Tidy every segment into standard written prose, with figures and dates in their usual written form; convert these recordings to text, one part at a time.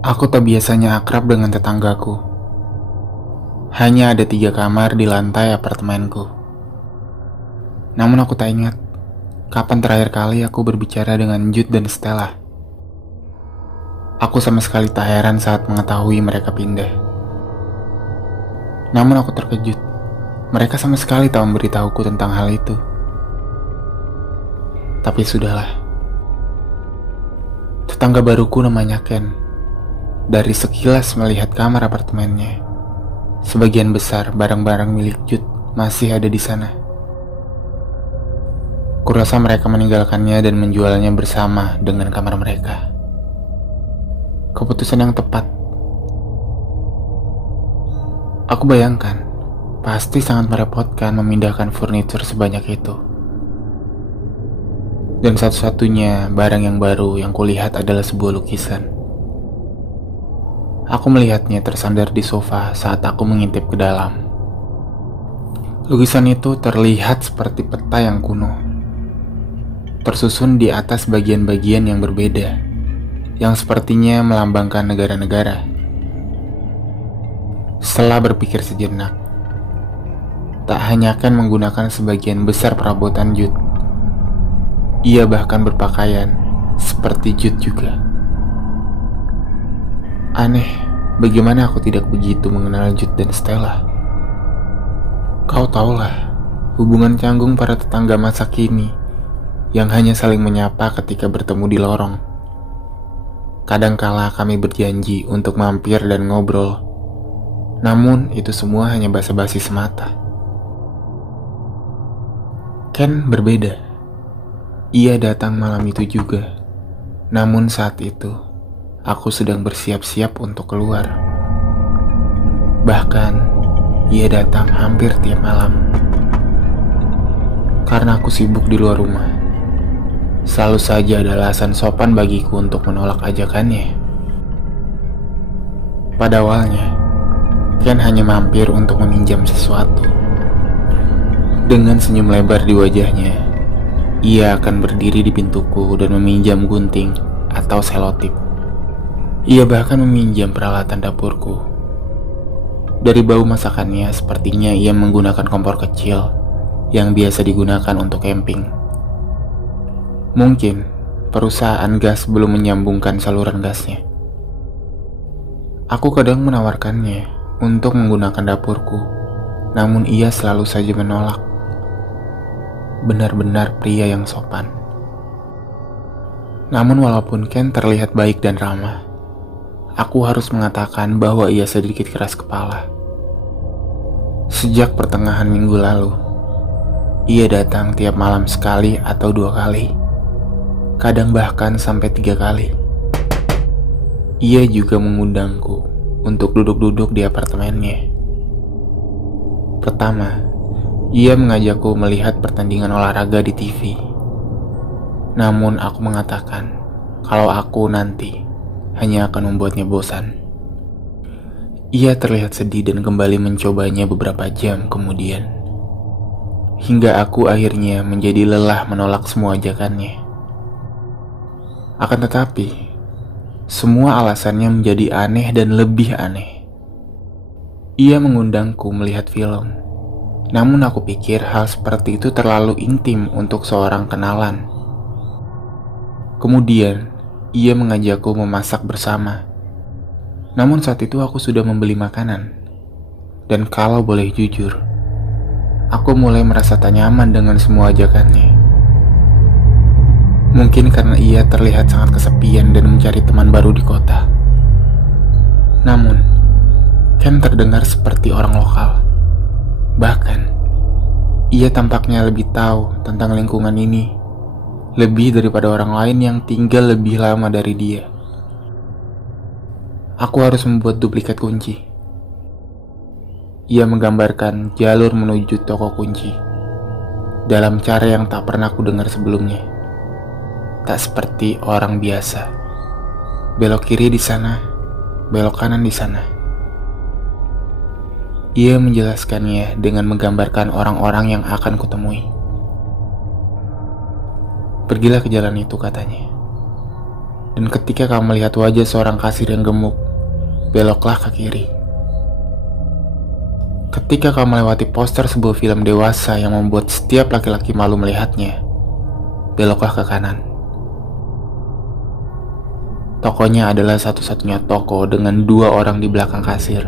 Aku tak biasanya akrab dengan tetanggaku. Hanya ada 3 kamar di lantai apartemenku. Namun aku tak ingat kapan terakhir kali aku berbicara dengan Jude dan Stella. Aku sama sekali tak heran saat mengetahui mereka pindah. Namun aku terkejut. Mereka sama sekali tak memberitahuku tentang hal itu. Tapi sudahlah. Tetangga baruku namanya Ken. Dari sekilas melihat kamar apartemennya, sebagian besar barang-barang milik Jude masih ada di sana. Kurasa mereka meninggalkannya dan menjualnya bersama dengan kamar mereka. Keputusan yang tepat. Aku bayangkan, pasti sangat merepotkan memindahkan furnitur sebanyak itu. Dan satu-satunya barang yang baru yang kulihat adalah sebuah lukisan. Aku melihatnya tersandar di sofa saat aku mengintip ke dalam. Lukisan itu terlihat seperti peta yang kuno, tersusun di atas bagian-bagian yang berbeda, yang sepertinya melambangkan negara-negara. Setelah berpikir sejenak, tak hanya Ken menggunakan sebagian besar perabotan Jude, ia bahkan berpakaian seperti Jude juga. Aneh, bagaimana aku tidak begitu mengenal Jude dan Stella? Kau tahulah, hubungan canggung para tetangga masa kini yang hanya saling menyapa ketika bertemu di lorong. Kadangkala kami berjanji untuk mampir dan ngobrol, namun itu semua hanya basa-basi semata. Ken berbeda. Ia datang malam itu juga, namun saat itu aku sedang bersiap-siap untuk keluar. Bahkan, ia datang hampir tiap malam. Karena aku sibuk di luar rumah, selalu saja ada alasan sopan bagiku untuk menolak ajakannya. Pada awalnya, Ken hanya mampir untuk meminjam sesuatu. Dengan senyum lebar di wajahnya, ia akan berdiri di pintuku dan meminjam gunting atau selotip. Ia bahkan meminjam peralatan dapurku. Dari bau masakannya, sepertinya ia menggunakan kompor kecil yang biasa digunakan untuk camping. Mungkin perusahaan gas belum menyambungkan saluran gasnya. Aku kadang menawarkannya untuk menggunakan dapurku, namun ia selalu saja menolak. Benar-benar pria yang sopan. Namun walaupun Ken terlihat baik dan ramah, aku harus mengatakan bahwa ia sedikit keras kepala. Sejak pertengahan minggu lalu, ia datang tiap malam sekali atau 2 kali, kadang bahkan sampai 3 kali. Ia juga mengundangku untuk duduk-duduk di apartemennya. Pertama, ia mengajakku melihat pertandingan olahraga di TV. Namun aku mengatakan kalau aku nanti hanya akan membuatnya bosan. Ia terlihat sedih dan kembali mencobanya beberapa jam kemudian. Hingga aku akhirnya menjadi lelah menolak semua ajakannya. Akan tetapi, semua alasannya menjadi aneh dan lebih aneh. Ia mengundangku melihat film. Namun aku pikir hal seperti itu terlalu intim untuk seorang kenalan. Kemudian, ia mengajakku memasak bersama. Namun saat itu aku sudah membeli makanan. Dan kalau boleh jujur, aku mulai merasa tak nyaman dengan semua ajakannya. Mungkin karena ia terlihat sangat kesepian dan mencari teman baru di kota. Namun, Ken terdengar seperti orang lokal. Bahkan, ia tampaknya lebih tahu tentang lingkungan ini, lebih daripada orang lain yang tinggal lebih lama dari dia. Aku harus membuat duplikat kunci. Ia menggambarkan jalur menuju toko kunci dalam cara yang tak pernah aku dengar sebelumnya. Tak seperti orang biasa. Belok kiri di sana, belok kanan di sana. Ia menjelaskannya dengan menggambarkan orang-orang yang akan kutemui. Pergilah ke jalan itu, katanya. Dan ketika kamu melihat wajah seorang kasir yang gemuk, beloklah ke kiri. Ketika kamu melewati poster sebuah film dewasa yang membuat setiap laki-laki malu melihatnya, beloklah ke kanan. Tokonya adalah satu-satunya toko dengan 2 orang di belakang kasir.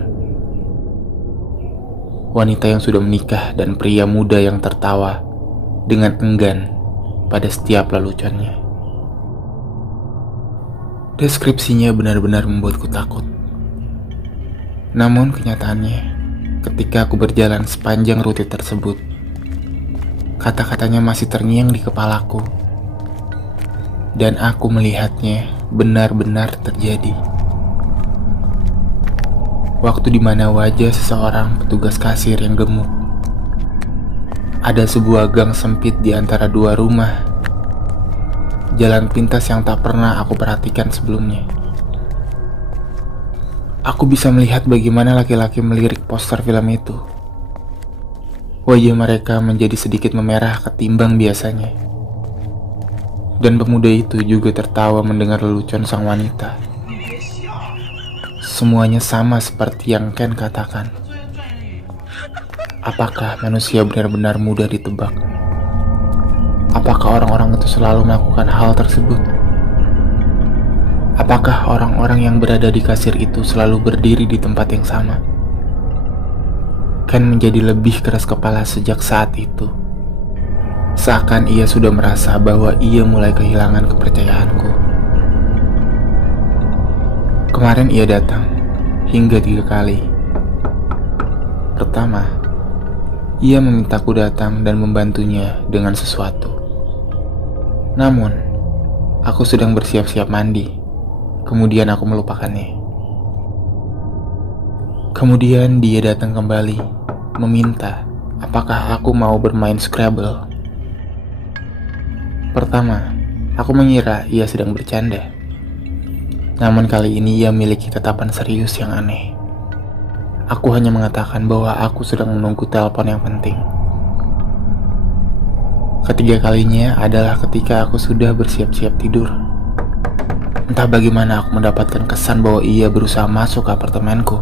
Wanita yang sudah menikah dan pria muda yang tertawa dengan enggan pada setiap leluconnya. Deskripsinya benar-benar membuatku takut. Namun kenyataannya, ketika aku berjalan sepanjang rute tersebut, kata-katanya masih terngiang di kepalaku. Dan aku melihatnya benar-benar terjadi. Waktu di mana wajah seseorang petugas kasir yang gemuk. Ada sebuah gang sempit di antara 2 rumah. Jalan pintas yang tak pernah aku perhatikan sebelumnya. Aku bisa melihat bagaimana laki-laki melirik poster film itu. Wajah mereka menjadi sedikit memerah ketimbang biasanya. Dan pemuda itu juga tertawa mendengar lelucon sang wanita. Semuanya sama seperti yang Ken katakan. Apakah manusia benar-benar mudah ditebak? Apakah orang-orang itu selalu melakukan hal tersebut? Apakah orang-orang yang berada di kasir itu selalu berdiri di tempat yang sama? Ken menjadi lebih keras kepala sejak saat itu. Seakan ia sudah merasa bahwa ia mulai kehilangan kepercayaanku. Kemarin ia datang hingga 3 kali. Pertama, ia memintaku datang dan membantunya dengan sesuatu. Namun, aku sedang bersiap-siap mandi. Kemudian aku melupakannya. Kemudian dia datang kembali, meminta apakah aku mau bermain Scrabble. Pertama, aku mengira ia sedang bercanda. Namun kali ini ia memiliki tatapan serius yang aneh. Aku hanya mengatakan bahwa aku sedang menunggu telepon yang penting. Ketiga kalinya adalah ketika aku sudah bersiap-siap tidur. Entah bagaimana aku mendapatkan kesan bahwa ia berusaha masuk ke apartemenku.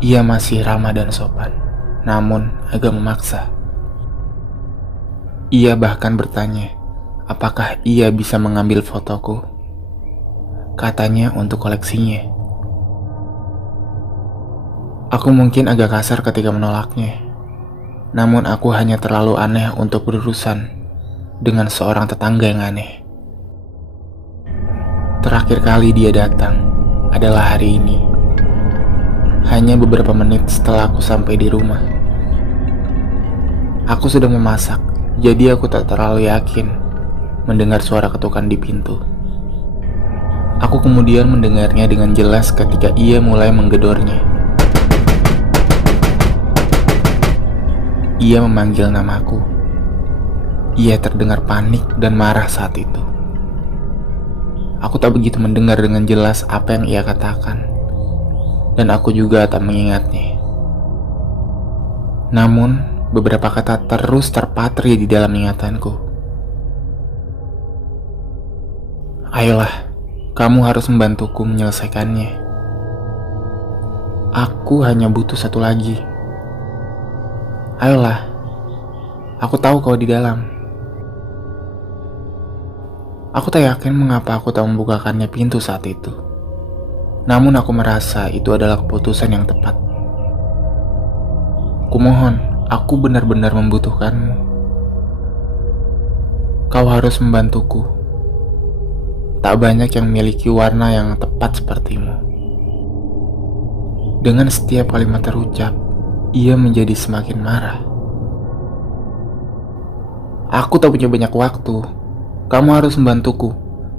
Ia masih ramah dan sopan, namun agak memaksa. Ia bahkan bertanya, apakah ia bisa mengambil fotoku. Katanya untuk koleksinya. Aku mungkin agak kasar ketika menolaknya. Namun aku hanya terlalu aneh untuk berurusan dengan seorang tetangga yang aneh. Terakhir kali dia datang adalah hari ini. Hanya beberapa menit setelah aku sampai di rumah. Aku sedang memasak, jadi aku tak terlalu yakin mendengar suara ketukan di pintu. Aku kemudian mendengarnya dengan jelas ketika ia mulai menggedornya. Ia memanggil namaku. Ia terdengar panik dan marah saat itu. Aku tak begitu mendengar dengan jelas apa yang ia katakan, dan aku juga tak mengingatnya. Namun, beberapa kata terus terpatri di dalam ingatanku. Ayolah, kamu harus membantuku menyelesaikannya. Aku hanya butuh satu lagi. Ayolah, aku tahu kau di dalam. Aku tak yakin mengapa aku tak membukakannya pintu saat itu. Namun aku merasa itu adalah keputusan yang tepat. Kumohon, aku benar-benar membutuhkanmu. Kau harus membantuku. Tak banyak yang memiliki warna yang tepat sepertimu. Dengan setiap kalimat terucap, ia menjadi semakin marah. Aku tak punya banyak waktu. Kamu harus membantuku,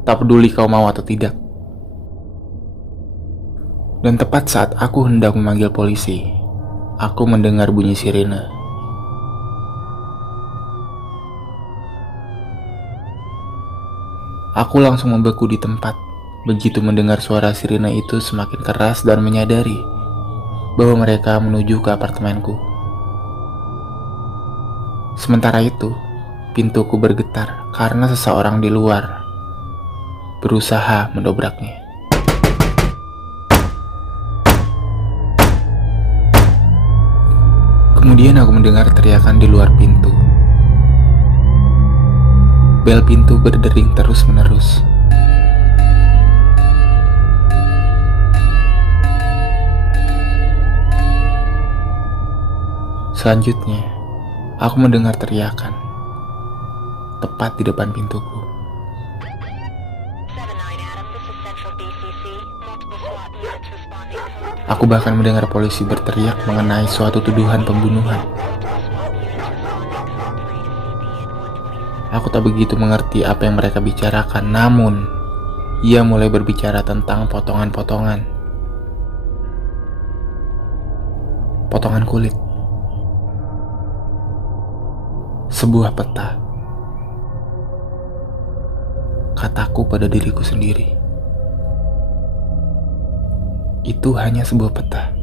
tak peduli kau mau atau tidak. Dan tepat saat aku hendak memanggil polisi, aku mendengar bunyi sirine. Aku langsung membeku di tempat. Begitu mendengar suara sirine itu semakin keras dan menyadari bahwa mereka menuju ke apartemenku. Sementara itu, pintuku bergetar karena seseorang di luar berusaha mendobraknya. Kemudian aku mendengar teriakan di luar pintu. Bel pintu berdering terus-menerus. Selanjutnya, aku mendengar teriakan tepat di depan pintuku. Aku bahkan mendengar polisi berteriak mengenai suatu tuduhan pembunuhan. Aku tak begitu mengerti apa yang mereka bicarakan, namun ia mulai berbicara tentang potongan-potongan. Potongan kulit. Sebuah peta. Kataku pada diriku sendiri, itu hanya sebuah peta.